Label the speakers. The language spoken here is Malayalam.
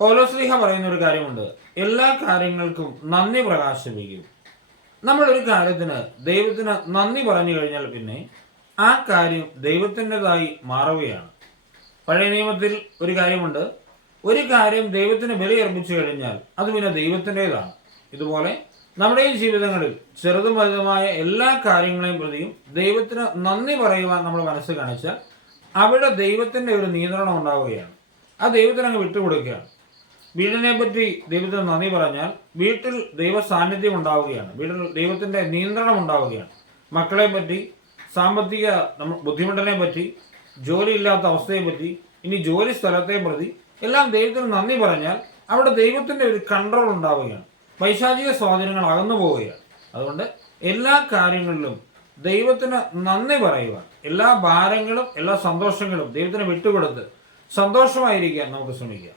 Speaker 1: പൗലോസ്ലിഹ പറയുന്ന ഒരു കാര്യമുണ്ട്. എല്ലാ കാര്യങ്ങൾക്കും നന്ദി പ്രകാശിപ്പിക്കും. നമ്മൾ ഒരു കാര്യത്തിന് ദൈവത്തിന് നന്ദി പറഞ്ഞു കഴിഞ്ഞാൽ പിന്നെ ആ കാര്യം ദൈവത്തിന്റെതായി മാറുകയാണ്. പഴയ നിയമത്തിൽ ഒരു കാര്യമുണ്ട്. ഒരു കാര്യം ദൈവത്തിന് ബലിയർപ്പിച്ചു കഴിഞ്ഞാൽ അത് പിന്നെ ദൈവത്തിന്റെതാണ്. ഇതുപോലെ നമ്മുടെ ജീവിതങ്ങളിൽ ചെറുതും വലുതുമായ എല്ലാ കാര്യങ്ങളെയും പ്രതിയും ദൈവത്തിന് നന്ദി പറയുവാൻ നമ്മൾ മനസ്സ് കാണിച്ചാൽ അവിടെ ദൈവത്തിന്റെ ഒരു നിയന്ത്രണം ഉണ്ടാവുകയാണ്. ആ ദൈവത്തിന് അങ്ങ് വിട്ടുകൊടുക്കുകയാണ്. വീടിനെ പറ്റി ദൈവത്തിന് നന്ദി പറഞ്ഞാൽ വീട്ടിൽ ദൈവ സാന്നിധ്യം ഉണ്ടാവുകയാണ്. വീട്ടിൽ ദൈവത്തിന്റെ നിയന്ത്രണം ഉണ്ടാവുകയാണ്. മക്കളെ പറ്റി സാമ്പത്തിക ബുദ്ധിമുട്ടിനെ പറ്റി ജോലിയില്ലാത്ത അവസ്ഥയെ പറ്റി ഇനി ജോലി സ്ഥലത്തെ പ്രതി എല്ലാം ദൈവത്തിന് നന്ദി പറഞ്ഞാൽ അവിടെ ദൈവത്തിന്റെ ഒരു കൺട്രോൾ ഉണ്ടാവുകയാണ്. പൈശാചിക സ്വാധീനങ്ങൾ അകന്നു പോവുകയാണ്. അതുകൊണ്ട് എല്ലാ കാര്യങ്ങളിലും ദൈവത്തിന് നന്ദി പറയുക എല്ലാ ഭാരങ്ങളും എല്ലാ സന്തോഷങ്ങളും ദൈവത്തിന് വിട്ടുകൊടുത്ത് സന്തോഷമായിരിക്കാൻ നമുക്ക് ശ്രമിക്കാം.